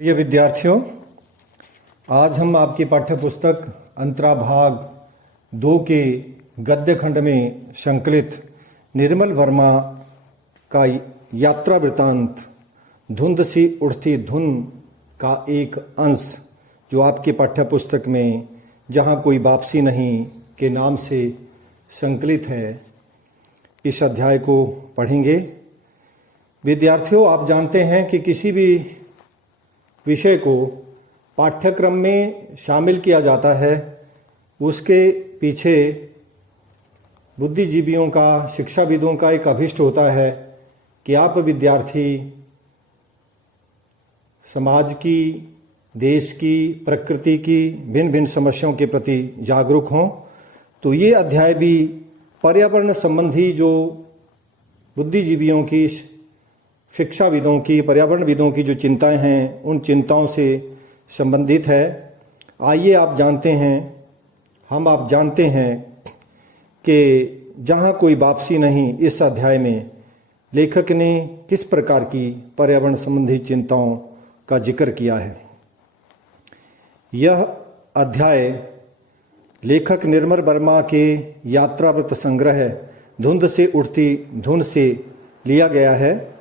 प्रिय विद्यार्थियों, आज हम आपकी पाठ्य पुस्तक अंतराभाग 2 के गद्य खंड में संकलित निर्मल वर्मा का यात्रा वृतांत धुंध सी उड़ती धुन का एक अंश जो आपकी पाठ्य पुस्तक में जहाँ कोई वापसी नहीं के नाम से संकलित है, इस अध्याय को पढ़ेंगे। विद्यार्थियों, आप जानते हैं कि किसी भी विषय को पाठ्यक्रम में शामिल किया जाता है, उसके पीछे बुद्धिजीवियों का, शिक्षाविदों का एक अभिष्ट होता है कि आप विद्यार्थी समाज की, देश की, प्रकृति की भिन्न भिन्न समस्याओं के प्रति जागरूक हों। तो ये अध्याय भी पर्यावरण संबंधी जो बुद्धिजीवियों की, शिक्षाविदों की, पर्यावरणविदों की जो चिंताएं हैं, उन चिंताओं से संबंधित है। आइए आप जानते हैं कि जहाँ कोई वापसी नहीं, इस अध्याय में लेखक ने किस प्रकार की पर्यावरण संबंधी चिंताओं का जिक्र किया है। यह अध्याय लेखक निर्मल वर्मा के यात्रावृत संग्रह धुंध से उड़ती धुन से लिया गया है।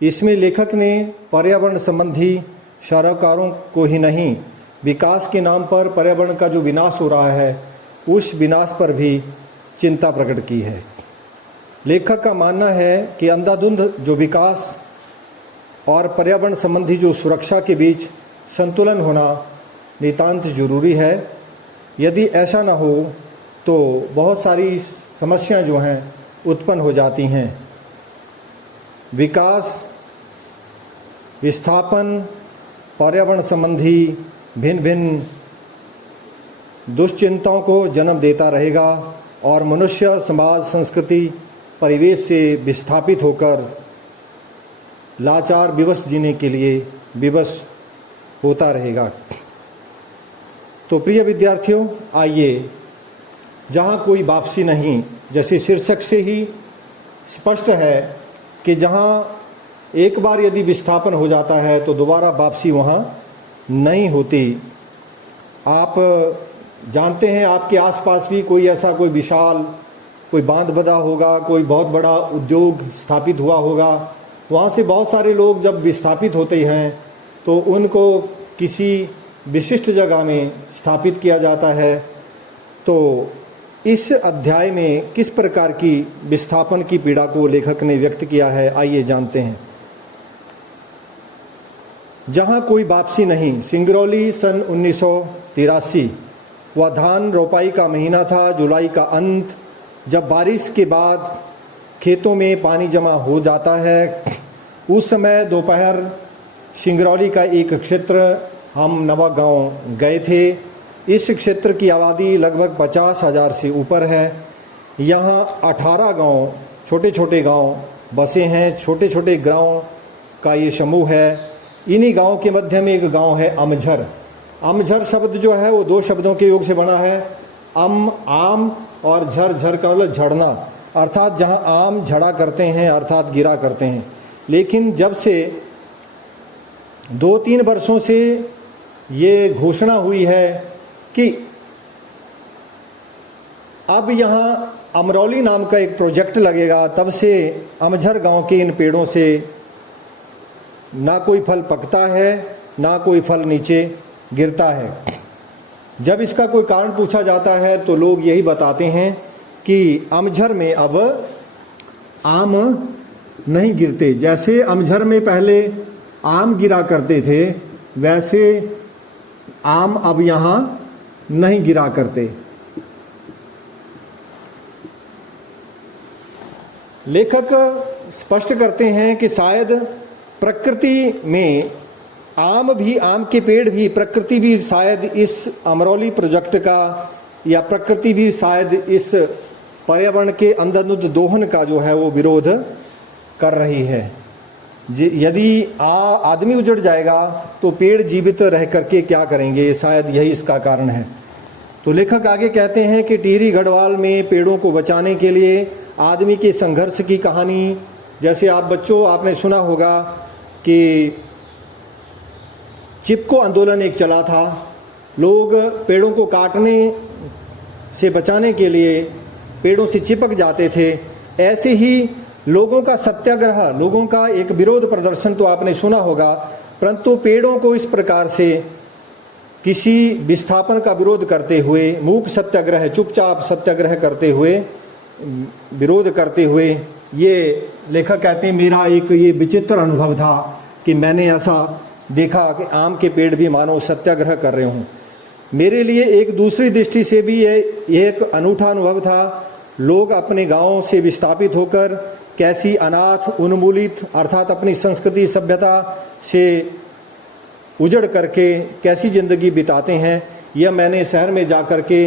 इसमें लेखक ने पर्यावरण संबंधी सरोकारों को ही नहीं, विकास के नाम पर पर्यावरण का जो विनाश हो रहा है, उस विनाश पर भी चिंता प्रकट की है। लेखक का मानना है कि अंधाधुंध जो विकास और पर्यावरण संबंधी जो सुरक्षा के बीच संतुलन होना नितांत जरूरी है। यदि ऐसा ना हो तो बहुत सारी समस्याएं जो हैं उत्पन्न हो जाती हैं। विकास, विस्थापन, पर्यावरण संबंधी भिन्न भिन्न दुश्चिंताओं को जन्म देता रहेगा और मनुष्य समाज, संस्कृति, परिवेश से विस्थापित होकर लाचार विवश जीने के लिए विवश होता रहेगा। तो प्रिय विद्यार्थियों, आइए, जहाँ कोई वापसी नहीं, जैसे शीर्षक से ही स्पष्ट है कि जहाँ एक बार यदि विस्थापन हो जाता है तो दोबारा वापसी वहाँ नहीं होती। आप जानते हैं, आपके आसपास भी कोई ऐसा कोई विशाल कोई बांध बंधा होगा, कोई बहुत बड़ा उद्योग स्थापित हुआ होगा। वहाँ से बहुत सारे लोग जब विस्थापित होते हैं तो उनको किसी विशिष्ट जगह में स्थापित किया जाता है। तो इस अध्याय में किस प्रकार की विस्थापन की पीड़ा को लेखक ने व्यक्त किया है, आइए जानते हैं। जहाँ कोई वापसी नहीं। सिंगरौली सन 1983। वह धान रोपाई का महीना था, जुलाई का अंत। जब बारिश के बाद खेतों में पानी जमा हो जाता है, उस समय दोपहर सिंगरौली का एक क्षेत्र हम नवा गांव गए थे। इस क्षेत्र की आबादी लगभग 50,000 से ऊपर है। यहाँ 18 गांव, छोटे छोटे गांव बसे हैं। छोटे छोटे गांव का ये समूह है। इन्हीं गांव के मध्य में एक गांव है अमझर। अमझर शब्द जो है वो 2 शब्दों के योग से बना है। आम और झर, झर का मतलब झड़ना, अर्थात जहाँ आम झड़ा करते हैं, अर्थात गिरा करते हैं। लेकिन जब से 2-3 वर्षों से ये घोषणा हुई है कि अब यहाँ अमरौली नाम का एक प्रोजेक्ट लगेगा, तब से अमझर गांव के इन पेड़ों से ना कोई फल पकता है, ना कोई फल नीचे गिरता है। जब इसका कोई कारण पूछा जाता है तो लोग यही बताते हैं कि अमझर में अब आम नहीं गिरते। जैसे अमझर में पहले आम गिरा करते थे, वैसे आम अब यहाँ नहीं गिरा करते। लेखक स्पष्ट करते हैं कि शायद प्रकृति में आम के पेड़ भी, प्रकृति भी शायद इस अमरौली प्रोजेक्ट का, या प्रकृति भी शायद इस पर्यावरण के अंधाधुंध दोहन का जो है वो विरोध कर रही है। यदि आदमी उजड़ जाएगा तो पेड़ जीवित रह करके क्या करेंगे, शायद यही इसका कारण है। तो लेखक आगे कहते हैं कि टिहरी गढ़वाल में पेड़ों को बचाने के लिए आदमी के संघर्ष की कहानी, जैसे आप बच्चों आपने सुना होगा कि चिपको आंदोलन एक चला था। लोग पेड़ों को काटने से बचाने के लिए पेड़ों से चिपक जाते थे। ऐसे ही लोगों का सत्याग्रह, लोगों का एक विरोध प्रदर्शन तो आपने सुना होगा, परंतु पेड़ों को इस प्रकार से किसी विस्थापन का विरोध करते हुए, मूक सत्याग्रह, चुपचाप सत्याग्रह करते हुए, विरोध करते हुए, ये लेखक कहते हैं मेरा एक ये विचित्र अनुभव था कि मैंने ऐसा देखा कि आम के पेड़ भी मानो सत्याग्रह कर रहे हों। मेरे लिए एक दूसरी दृष्टि से भी ये एक अनूठा अनुभव था। लोग अपने गांवों से विस्थापित होकर कैसी अनाथ, उन्मूलित अर्थात अपनी संस्कृति सभ्यता से उजड़ करके कैसी ज़िंदगी बिताते हैं, यह मैंने शहर में जा कर के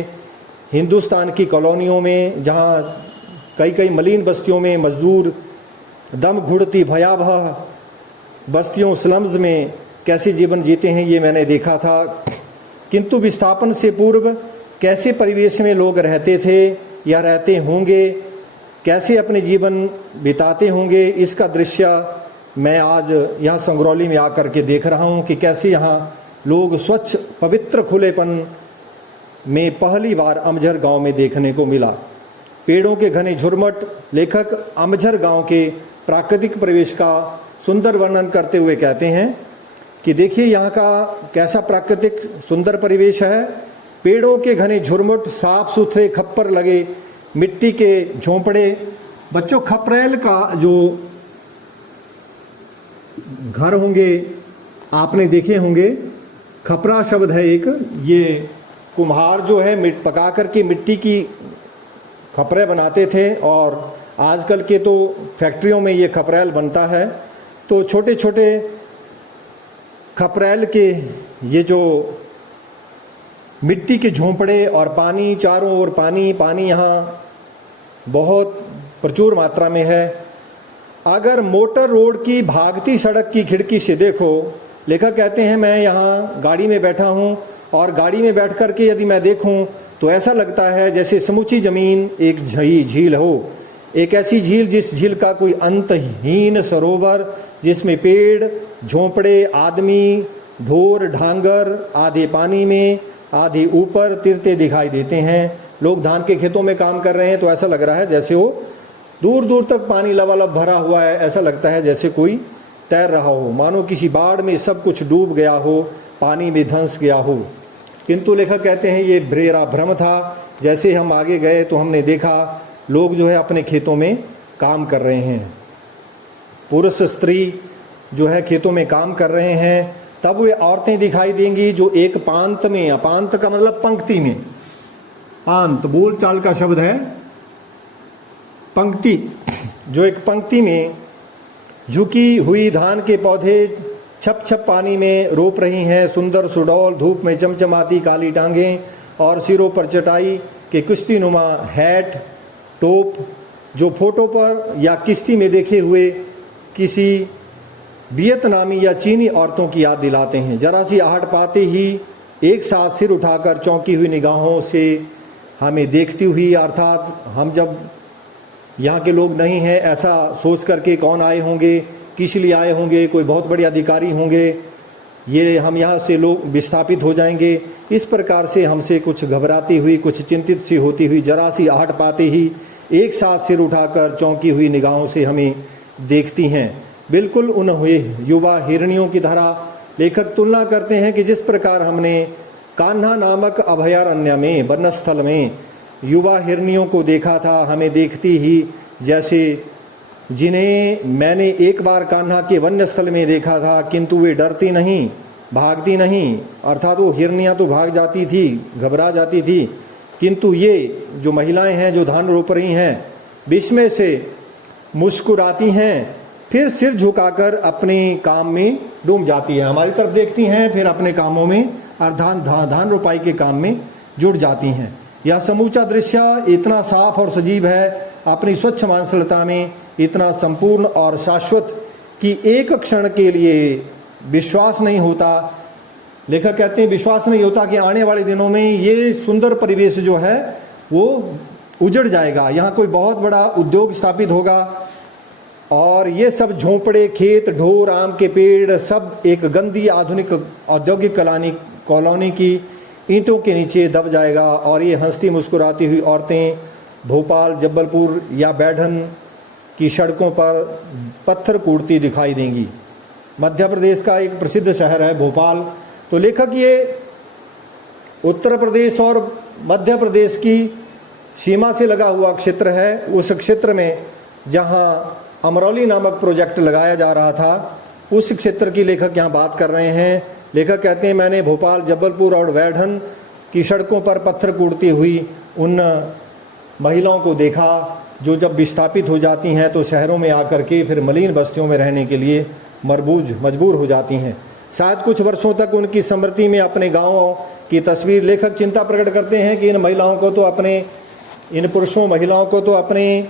हिंदुस्तान की कॉलोनियों में, जहाँ कई कई मलिन बस्तियों में मजदूर दम घुड़ती भयावह बस्तियों, स्लम्स में कैसे जीवन जीते हैं, ये मैंने देखा था। किंतु विस्थापन से पूर्व कैसे परिवेश में लोग रहते थे या रहते होंगे, कैसे अपने जीवन बिताते होंगे, इसका दृश्य मैं आज यहाँ संगरौली में आकर के देख रहा हूँ कि कैसे यहाँ लोग स्वच्छ पवित्र खुलेपन में पहली बार अमझर गांव में देखने को मिला। पेड़ों के घने झुरमट, लेखक अमझर गांव के प्राकृतिक परिवेश का सुंदर वर्णन करते हुए कहते हैं कि देखिए यहाँ का कैसा प्राकृतिक सुंदर परिवेश है। पेड़ों के घने झुरमुट, साफ सुथरे खप्पर लगे मिट्टी के झोंपड़े। बच्चों, खपरेल का जो घर होंगे आपने देखे होंगे, खपरा शब्द है एक, ये कुम्हार जो है पका करके मिट्टी की खपरे बनाते थे और आजकल के तो फैक्ट्रियों में ये खपरेल बनता है। तो छोटे छोटे खपरेल के ये जो मिट्टी के झोंपड़े और पानी, चारों ओर पानी पानी यहाँ बहुत प्रचुर मात्रा में है। अगर मोटर रोड की भागती सड़क की खिड़की से देखो, लेखक कहते हैं मैं यहाँ गाड़ी में बैठा हूँ और गाड़ी में बैठ कर के यदि मैं देखूँ तो ऐसा लगता है जैसे समूची ज़मीन एक झील हो, एक ऐसी झील जिस झील का कोई अंतहीन सरोवर, जिसमें पेड़, झोंपड़े, आदमी, ढोर, ढांगर आधे पानी में आधे ऊपर तिरते दिखाई देते हैं। लोग धान के खेतों में काम कर रहे हैं तो ऐसा लग रहा है जैसे वो दूर दूर तक पानी लबालब भरा हुआ है, ऐसा लगता है जैसे कोई तैर रहा हो, मानो किसी बाढ़ में सब कुछ डूब गया हो, पानी में धंस गया हो। किंतु लेखक कहते हैं ये मेरा भ्रम था। जैसे हम आगे गए तो हमने देखा लोग जो है अपने खेतों में काम कर रहे हैं, पुरुष स्त्री जो है खेतों में काम कर रहे हैं। तब वे औरतें दिखाई देंगी जो एक पांत में, अपांत का मतलब पंक्ति में, पांत बोल चाल का शब्द है, पंक्ति, जो एक पंक्ति में झुकी हुई धान के पौधे छप छप पानी में रोप रही हैं। सुंदर सुडौल धूप में चमचमाती काली टांगें और सिरों पर चटाई के कुश्ती नुमा हैट टोप, जो फोटो पर या किश्ती में देखे हुए किसी वियतनामी या चीनी औरतों की याद दिलाते हैं। जरा सी आहट पाते ही एक साथ सिर उठाकर चौंकी हुई निगाहों से हमें देखती हुई, अर्थात हम जब यहाँ के लोग नहीं हैं ऐसा सोच करके कौन आए होंगे, किस लिए आए होंगे, कोई बहुत बड़े अधिकारी होंगे, ये हम यहाँ से लोग विस्थापित हो जाएंगे, इस प्रकार से हमसे कुछ घबराती हुई, कुछ चिंतित सी होती हुई, जरा सी आहट पाते ही एक साथ सिर उठाकर चौंकी हुई निगाहों से हमें देखती हैं। बिल्कुल उन हुए युवा हिरणियों की तरह लेखक तुलना करते हैं कि जिस प्रकार हमने कान्हा नामक अभयारण्य में, वनस्थल में युवा हिरणियों को देखा था, हमें देखती ही जैसे जिन्हें मैंने एक बार कान्हा के वन्य स्थल में देखा था, किंतु वे डरती नहीं, भागती नहीं, अर्थात वो हिरनियाँ तो भाग जाती थी, घबरा जाती थी, किंतु ये जो महिलाएं हैं जो धान रोप रही हैं, विस्मय से मुस्कुराती हैं, फिर सिर झुकाकर अपने काम में डूब जाती है, हमारी तरफ देखती हैं, फिर अपने कामों में और धान रोपाई के काम में जुट जाती हैं। यह समूचा दृश्य इतना साफ और सजीव है, अपनी स्वच्छ मानसलता में इतना संपूर्ण और शाश्वत कि एक क्षण के लिए विश्वास नहीं होता। लेखक कहते हैं विश्वास नहीं होता कि आने वाले दिनों में ये सुंदर परिवेश जो है वो उजड़ जाएगा, यहाँ कोई बहुत बड़ा उद्योग स्थापित होगा और ये सब झोंपड़े, खेत, ढोर, आम के पेड़ सब एक गंदी आधुनिक औद्योगिक कॉलोनी की ईंटों के नीचे दब जाएगा और ये हंसती मुस्कुराती हुई औरतें भोपाल, जबलपुर या बैढन की सड़कों पर पत्थर कूटती दिखाई देंगी। मध्य प्रदेश का एक प्रसिद्ध शहर है भोपाल। तो लेखक ये उत्तर प्रदेश और मध्य प्रदेश की सीमा से लगा हुआ क्षेत्र है। उस क्षेत्र में जहां अमरौली नामक प्रोजेक्ट लगाया जा रहा था, उस क्षेत्र की लेखक यहाँ बात कर रहे हैं। लेखक कहते हैं, मैंने भोपाल, जबलपुर और बैढन की सड़कों पर पत्थर कूटती हुई उन महिलाओं को देखा जो जब विस्थापित हो जाती हैं तो शहरों में आकर के फिर मलिन बस्तियों में रहने के लिए मजबूर हो जाती हैं। शायद कुछ वर्षों तक उनकी स्मृति में अपने गाँव की तस्वीर, लेखक चिंता प्रकट करते हैं कि इन पुरुषों महिलाओं को तो अपने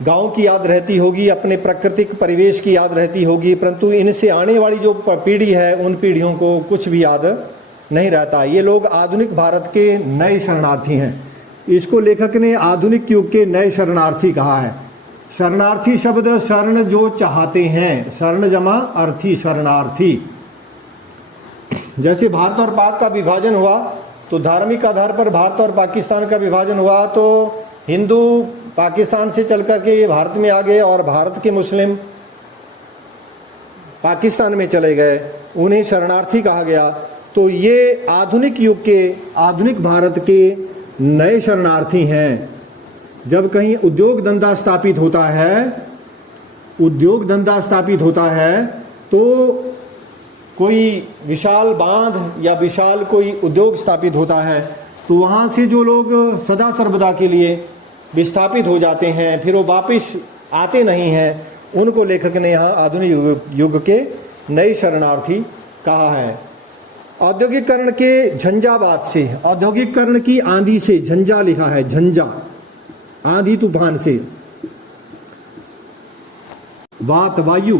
गांव की याद रहती होगी, अपने प्राकृतिक परिवेश की याद रहती होगी, परंतु इनसे आने वाली जो पीढ़ी है उन पीढ़ियों को कुछ भी याद नहीं रहता। ये लोग आधुनिक भारत के नए शरणार्थी हैं। इसको लेखक ने आधुनिक युग के नए शरणार्थी कहा है। शरणार्थी शब्द शरण जो चाहते हैं, शरण जमा अर्थी, शरणार्थी। जैसे भारत और पाक का विभाजन हुआ तो धार्मिक आधार पर भारत और पाकिस्तान का विभाजन हुआ, तो हिंदू पाकिस्तान से चल कर के भारत में आ गए और भारत के मुस्लिम पाकिस्तान में चले गए, उन्हें शरणार्थी कहा गया। तो ये आधुनिक युग के, आधुनिक भारत के नए शरणार्थी हैं। जब कहीं उद्योग धंधा स्थापित होता है तो कोई विशाल बांध या विशाल कोई उद्योग स्थापित होता है तो वहाँ से जो लोग सदा सर्वदा के लिए विस्थापित हो जाते हैं, फिर वो वापस आते नहीं हैं, उनको लेखक ने यहाँ आधुनिक युग के नए शरणार्थी कहा है। औद्योगिकरण के झंझावात से, औद्योगिकरण की आंधी से, झंझा लिखा है, झंझा, आंधी तूफान से, वात वायु।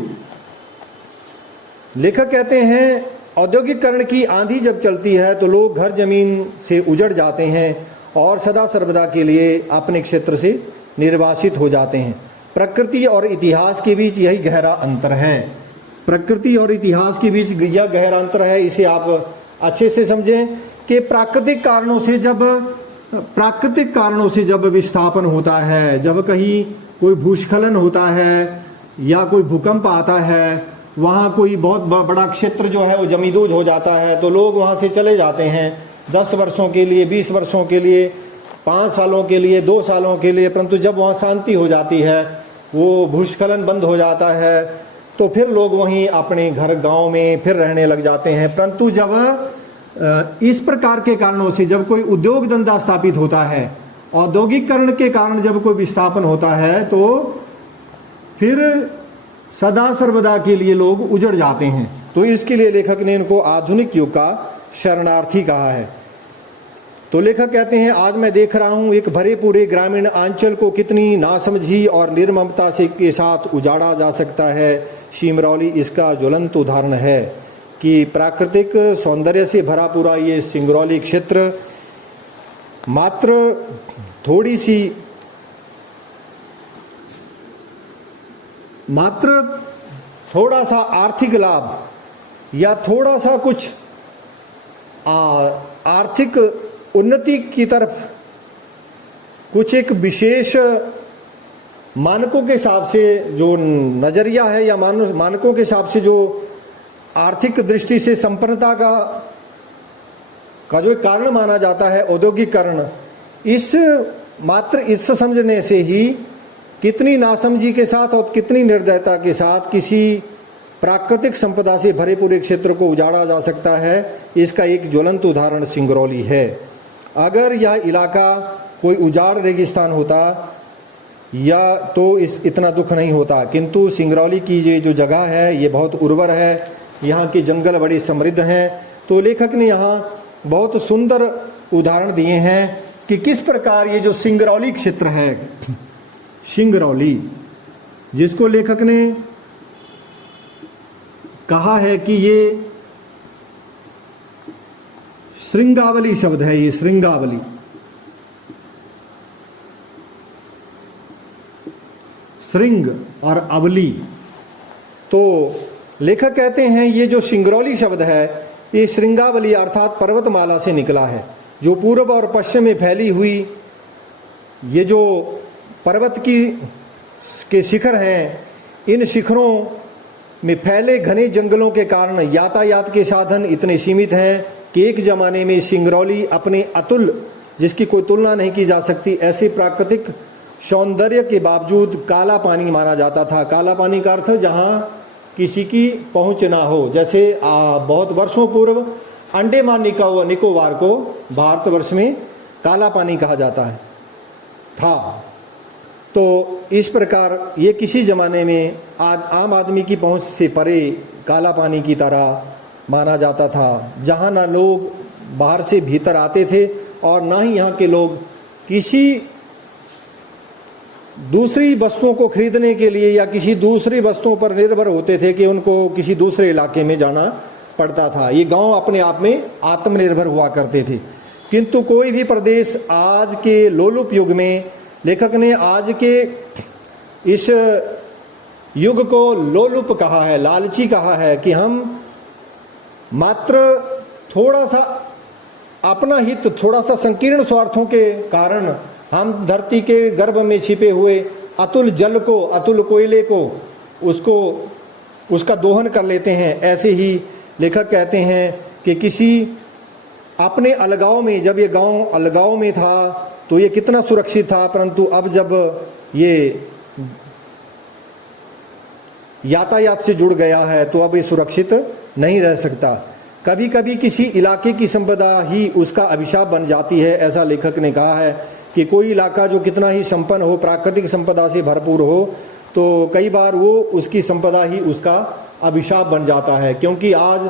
लेखक कहते हैं औद्योगिकरण की आंधी जब चलती है तो लोग घर जमीन से उजड़ जाते हैं और सदा सर्वदा के लिए अपने क्षेत्र से निर्वासित हो जाते हैं। प्रकृति और इतिहास के बीच यही गहरा अंतर है। प्रकृति और इतिहास के बीच यह गहरा अंतर है। इसे आप अच्छे से समझें कि प्राकृतिक कारणों से जब विस्थापन होता है, जब कहीं कोई भूस्खलन होता है या कोई भूकंप आता है, वहाँ कोई बहुत बड़ा क्षेत्र जो है वो जमींदोज हो जाता है, तो लोग वहाँ से चले जाते हैं 10 वर्षों के लिए, 20 वर्षों के लिए, 5 सालों के लिए, 2 सालों के लिए। परंतु जब वहाँ शांति हो जाती है, वो भूस्खलन बंद हो जाता है, तो फिर लोग वहीं अपने घर गांव में फिर रहने लग जाते हैं। परंतु जब इस प्रकार के कारणों से जब कोई उद्योग धंधा स्थापित होता है, औद्योगिकरण के कारण जब कोई विस्थापन होता है, तो फिर सदा सर्वदा के लिए लोग उजड़ जाते हैं। तो इसके लिए लेखक ने इनको आधुनिक युग का शरणार्थी कहा है। तो लेखक कहते हैं, आज मैं देख रहा हूं एक भरे पूरे ग्रामीण आंचल को कितनी नासमझी और निर्ममता से के साथ उजाड़ा जा सकता है। सिंगरौली इसका ज्वलंत उदाहरण है कि प्राकृतिक सौंदर्य से भरा पूरा ये सिंगरौली क्षेत्र मात्र थोड़ा सा आर्थिक लाभ या थोड़ा सा कुछ आर्थिक उन्नति की तरफ कुछ एक विशेष मानकों के हिसाब से जो नजरिया है या मानकों के हिसाब से जो आर्थिक दृष्टि से संपन्नता का जो कारण माना जाता है औद्योगिकरण, इस समझने से ही कितनी नासमझी के साथ और कितनी निर्दयता के साथ किसी प्राकृतिक संपदा से भरे पूरे क्षेत्र को उजाड़ा जा सकता है, इसका एक ज्वलंत उदाहरण सिंगरौली है। अगर यह इलाका कोई उजाड़ रेगिस्तान होता या तो इतना दुख नहीं होता, किंतु सिंगरौली की ये जो जगह है ये बहुत उर्वर है, यहाँ के जंगल बड़े समृद्ध हैं। तो लेखक ने यहाँ बहुत सुंदर उदाहरण दिए हैं कि किस प्रकार ये जो सिंगरौली क्षेत्र है, सिंगरौली, जिसको लेखक ने कहा है कि ये श्रृंगावली शब्द है, ये श्रृंगावली, श्रृंग और अवली। तो लेखक कहते हैं ये जो सिंगरौली शब्द है ये श्रृंगावली अर्थात पर्वतमाला से निकला है, जो पूर्व और पश्चिम में फैली हुई ये जो पर्वत के शिखर हैं, इन शिखरों में फैले घने जंगलों के कारण यातायात के साधन इतने सीमित हैं कि एक जमाने में सिंगरौली अपने अतुल, जिसकी कोई तुलना नहीं की जा सकती, ऐसे प्राकृतिक सौंदर्य के बावजूद काला पानी माना जाता था। काला पानी का अर्थ जहाँ किसी की पहुंच ना हो। जैसे बहुत वर्षों पूर्व अंडमान निकोबार को भारतवर्ष में काला पानी कहा जाता है था। तो इस प्रकार ये किसी ज़माने में आम आदमी की पहुंच से परे काला पानी की तरह माना जाता था, जहां ना लोग बाहर से भीतर आते थे और ना ही यहाँ के लोग किसी दूसरी वस्तुओं को खरीदने के लिए या किसी दूसरी वस्तुओं पर निर्भर होते थे कि उनको किसी दूसरे इलाके में जाना पड़ता था। ये गांव अपने आप में आत्मनिर्भर हुआ करते थे। किंतु कोई भी प्रदेश आज के लोलुप युग में, लेखक ने आज के इस युग को लोलुप कहा है, लालची कहा है कि हम मात्र थोड़ा सा अपना हित, थोड़ा सा संकीर्ण स्वार्थों के कारण हम धरती के गर्भ में छिपे हुए अतुल जल को, अतुल कोयले को, उसका दोहन कर लेते हैं। ऐसे ही लेखक कहते हैं कि किसी अपने अलगाव में, जब ये गांव अलगाव में था तो ये कितना सुरक्षित था, परंतु अब जब ये यातायात से जुड़ गया है तो अब ये सुरक्षित नहीं रह सकता। कभी कभी किसी इलाके की संपदा ही उसका अभिशाप बन जाती है। ऐसा लेखक ने कहा है कि कोई इलाका जो कितना ही संपन्न हो, प्राकृतिक संपदा से भरपूर हो, तो कई बार वो उसकी संपदा ही उसका अभिशाप बन जाता है। क्योंकि आज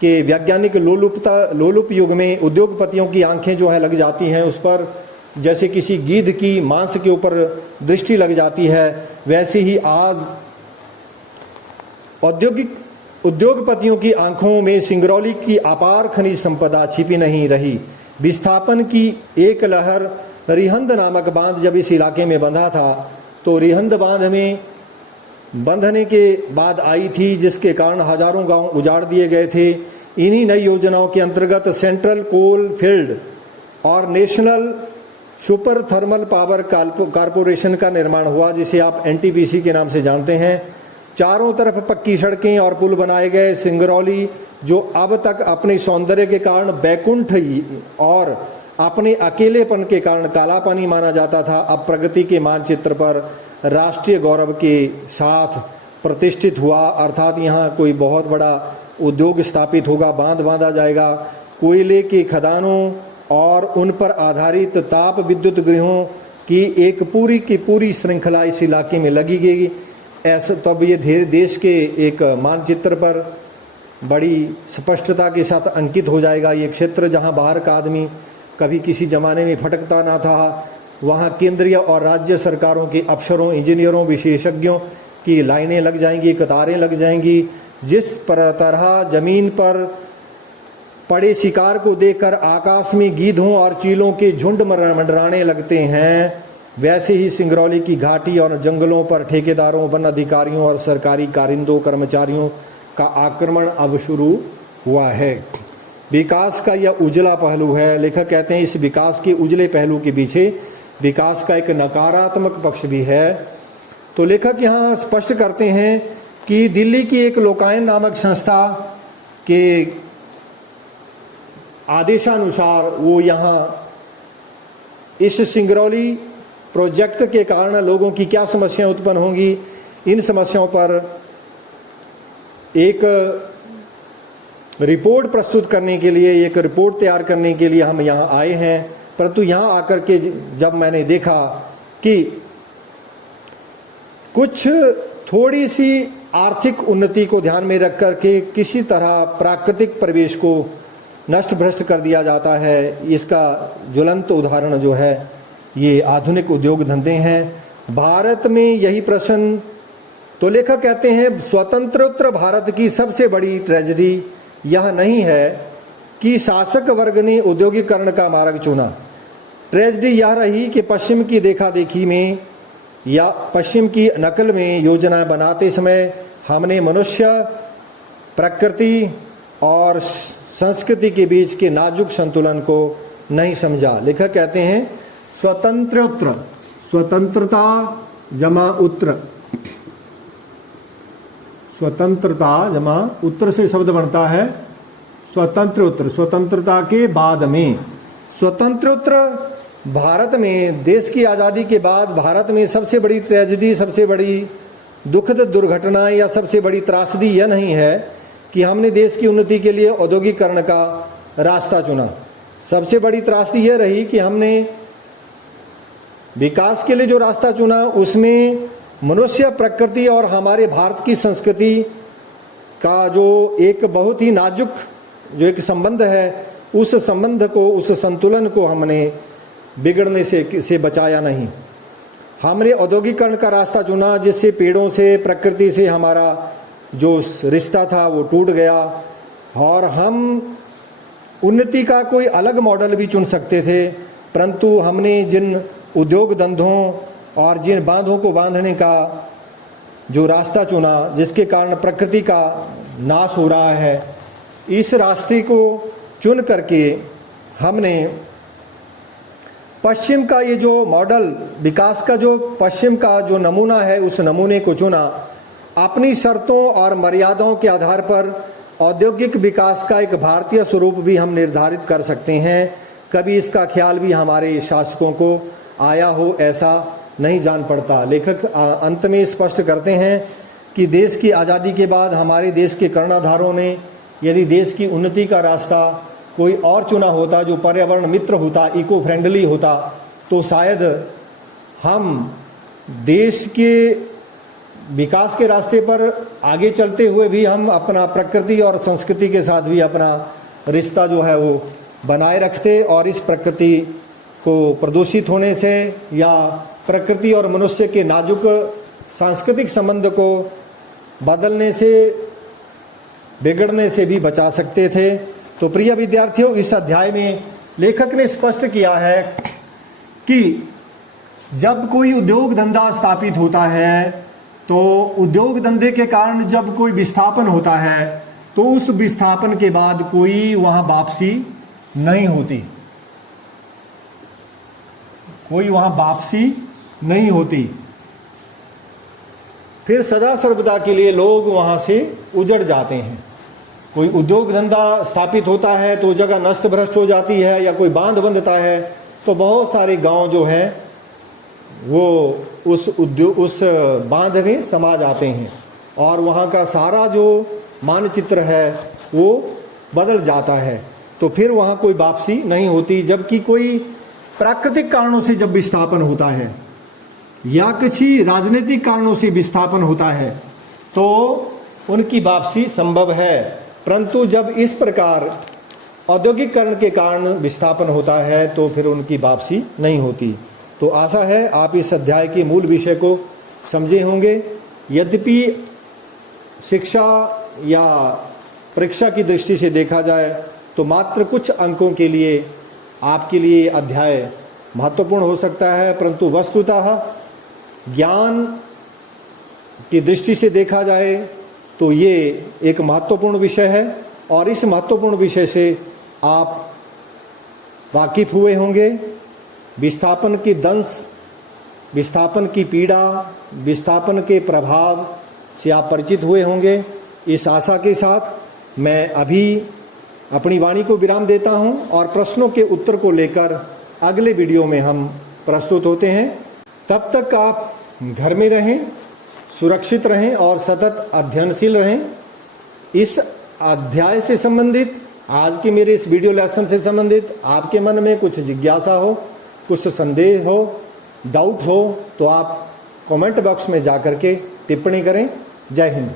के वैज्ञानिक लोलुप युग में उद्योगपतियों की आंखें जो है लग जाती हैं उस पर, जैसे किसी गीध की मांस के ऊपर दृष्टि लग जाती है, वैसे ही आज उद्योगपतियों की आंखों में सिंगरौली की अपार खनिज संपदा छिपी नहीं रही। विस्थापन की एक लहर रिहंद नामक बांध जब इस इलाके में बंधा था तो रिहंद बांध में बंधने के बाद आई थी, जिसके कारण हजारों गांव उजाड़ दिए गए थे। इन्हीं नई योजनाओं के अंतर्गत सेंट्रल कोल फील्ड और national super thermal power corporation का निर्माण हुआ, जिसे आप एनटीपीसी के नाम से जानते हैं। चारों तरफ पक्की सड़कें और पुल बनाए गए। सिंगरौली जो अब तक अपने सौंदर्य के कारण बैकुंठ और अपने अकेलेपन के कारण काला पानी माना जाता था, अब प्रगति के मानचित्र पर राष्ट्रीय गौरव के साथ प्रतिष्ठित हुआ। अर्थात यहाँ कोई बहुत बड़ा उद्योग स्थापित होगा, बांध बांधा जाएगा, कोयले के खदानों और उन पर आधारित ताप विद्युत गृहों की एक पूरी की पूरी श्रृंखला इस इलाके में लगी गई। ऐसा तब ये देश के एक मानचित्र पर बड़ी स्पष्टता के साथ अंकित हो जाएगा। ये क्षेत्र जहाँ बाहर का आदमी कभी किसी जमाने में भटकता ना था, वहाँ केंद्रीय और राज्य सरकारों के अफसरों, इंजीनियरों, विशेषज्ञों की लाइनें लग जाएंगी, कतारें लग जाएंगी। जिस तरह जमीन पर पड़े शिकार को देखकर आकाश में गीधों और चीलों के झुंड मंडराने लगते हैं, वैसे ही सिंगरौली की घाटी और जंगलों पर ठेकेदारों, वन अधिकारियों और सरकारी कारिंदों, कर्मचारियों का आक्रमण अब शुरू हुआ है। विकास का यह उजला पहलू है। लेखक कहते हैं इस विकास के उजले पहलू के पीछे विकास का एक नकारात्मक पक्ष भी है। तो लेखक यहाँ स्पष्ट करते हैं कि दिल्ली की एक लोकायन नामक संस्था के आदेशानुसार वो यहाँ इस सिंगरौली प्रोजेक्ट के कारण लोगों की क्या समस्याएं उत्पन्न होंगी, इन समस्याओं पर एक रिपोर्ट प्रस्तुत करने के लिए, एक रिपोर्ट तैयार करने के लिए हम यहाँ आए हैं। परंतु यहाँ आकर के जब मैंने देखा कि कुछ थोड़ी सी आर्थिक उन्नति को ध्यान में रख कर के किसी तरह प्राकृतिक परिवेश को नष्ट भ्रष्ट कर दिया जाता है, इसका ज्वलंत उदाहरण जो है ये आधुनिक उद्योग धंधे हैं। भारत में यही प्रश्न, तो लेखक कहते हैं स्वतंत्रोत्तर भारत की सबसे बड़ी ट्रेजेडी यह नहीं है कि शासक वर्ग ने औद्योगिकरण का मार्ग चुना। ट्रेजेडी यह रही कि पश्चिम की देखा देखी में या पश्चिम की नकल में योजना बनाते समय हमने मनुष्य, प्रकृति और संस्कृति के बीच के नाजुक संतुलन को नहीं समझा। लेखक कहते हैं स्वतंत्रोत्तर, स्वतंत्रता जमा उत्तर, स्वतंत्रता जमा उत्तर से शब्द बनता है स्वतंत्रोत्तर, स्वतंत्रता के बाद में। स्वतंत्रोत्तर भारत में देश की आज़ादी के बाद भारत में सबसे बड़ी ट्रेजेडी, सबसे बड़ी दुखद दुर्घटना या सबसे बड़ी त्रासदी यह नहीं है कि हमने देश की उन्नति के लिए औद्योगिकरण का रास्ता चुना। सबसे बड़ी त्रासदी यह रही कि हमने विकास के लिए जो रास्ता चुना उसमें मनुष्य, प्रकृति और हमारे भारत की संस्कृति का जो एक बहुत ही नाजुक जो एक संबंध है, उस संबंध को, उस संतुलन को हमने बिगड़ने से बचाया नहीं। हमने औद्योगिकरण का रास्ता चुना जिससे पेड़ों से, प्रकृति से हमारा जो रिश्ता था वो टूट गया, और हम उन्नति का कोई अलग मॉडल भी चुन सकते थे, परंतु हमने जिन उद्योग धंधों और जिन बांधों को बांधने का जो रास्ता चुना, जिसके कारण प्रकृति का नाश हो रहा है, इस रास्ते को चुन करके हमने पश्चिम का ये जो मॉडल, विकास का जो पश्चिम का जो नमूना है, उस नमूने को चुना। अपनी शर्तों और मर्यादाओं के आधार पर औद्योगिक विकास का एक भारतीय स्वरूप भी हम निर्धारित कर सकते हैं। कभी इसका ख्याल भी हमारे शासकों को आया हो ऐसा नहीं जान पड़ता। लेखक अंत में स्पष्ट करते हैं कि देश की आज़ादी के बाद हमारे देश के कर्णधारों ने यदि देश की उन्नति का रास्ता कोई और चुना होता जो पर्यावरण मित्र होता, इको फ्रेंडली होता, तो शायद हम देश के विकास के रास्ते पर आगे चलते हुए भी हम अपना प्रकृति और संस्कृति के साथ भी अपना रिश्ता जो है वो बनाए रखते, और इस प्रकृति को प्रदूषित होने से या प्रकृति और मनुष्य के नाजुक सांस्कृतिक संबंध को बदलने से, बिगड़ने से भी बचा सकते थे। तो प्रिय विद्यार्थियों, इस अध्याय में लेखक ने स्पष्ट किया है कि जब कोई उद्योग धंधा स्थापित होता है तो उद्योग धंधे के कारण जब कोई विस्थापन होता है तो उस विस्थापन के बाद कोई वहां वापसी नहीं होती, कोई वहां वापसी नहीं होती। फिर सदा सर्वदा के लिए लोग वहां से उजड़ जाते हैं। कोई उद्योग धंधा स्थापित होता है तो जगह नष्ट भ्रष्ट हो जाती है, या कोई बांध बनता है तो बहुत सारे गांव जो हैं वो उस बांध में समा जाते हैं, और वहाँ का सारा जो मानचित्र है वो बदल जाता है। तो फिर वहाँ कोई वापसी नहीं होती। जबकि कोई प्राकृतिक कारणों से जब विस्थापन होता है या किसी राजनीतिक कारणों से विस्थापन होता है तो उनकी वापसी संभव है, परंतु जब इस प्रकार औद्योगिकरण के कारण विस्थापन होता है तो फिर उनकी वापसी नहीं होती। तो आशा है आप इस अध्याय के मूल विषय को समझे होंगे। यद्यपि शिक्षा या परीक्षा की दृष्टि से देखा जाए तो मात्र कुछ अंकों के लिए आपके लिए अध्याय महत्वपूर्ण हो सकता है, परंतु वस्तुतः ज्ञान की दृष्टि से देखा जाए तो ये एक महत्वपूर्ण विषय है, और इस महत्वपूर्ण विषय से आप वाकिफ हुए होंगे। विस्थापन की दंश, विस्थापन की पीड़ा, विस्थापन के प्रभाव से आप परिचित हुए होंगे। इस आशा के साथ मैं अभी अपनी वाणी को विराम देता हूं, और प्रश्नों के उत्तर को लेकर अगले वीडियो में हम प्रस्तुत होते हैं। तब तक आप घर में रहें, सुरक्षित रहें और सतत अध्ययनशील रहें। इस अध्याय से संबंधित, आज के मेरे इस वीडियो लेसन से संबंधित आपके मन में कुछ जिज्ञासा हो, कुछ संदेह हो, डाउट हो, तो आप कमेंट बॉक्स में जाकर के टिप्पणी करें। जय हिंद।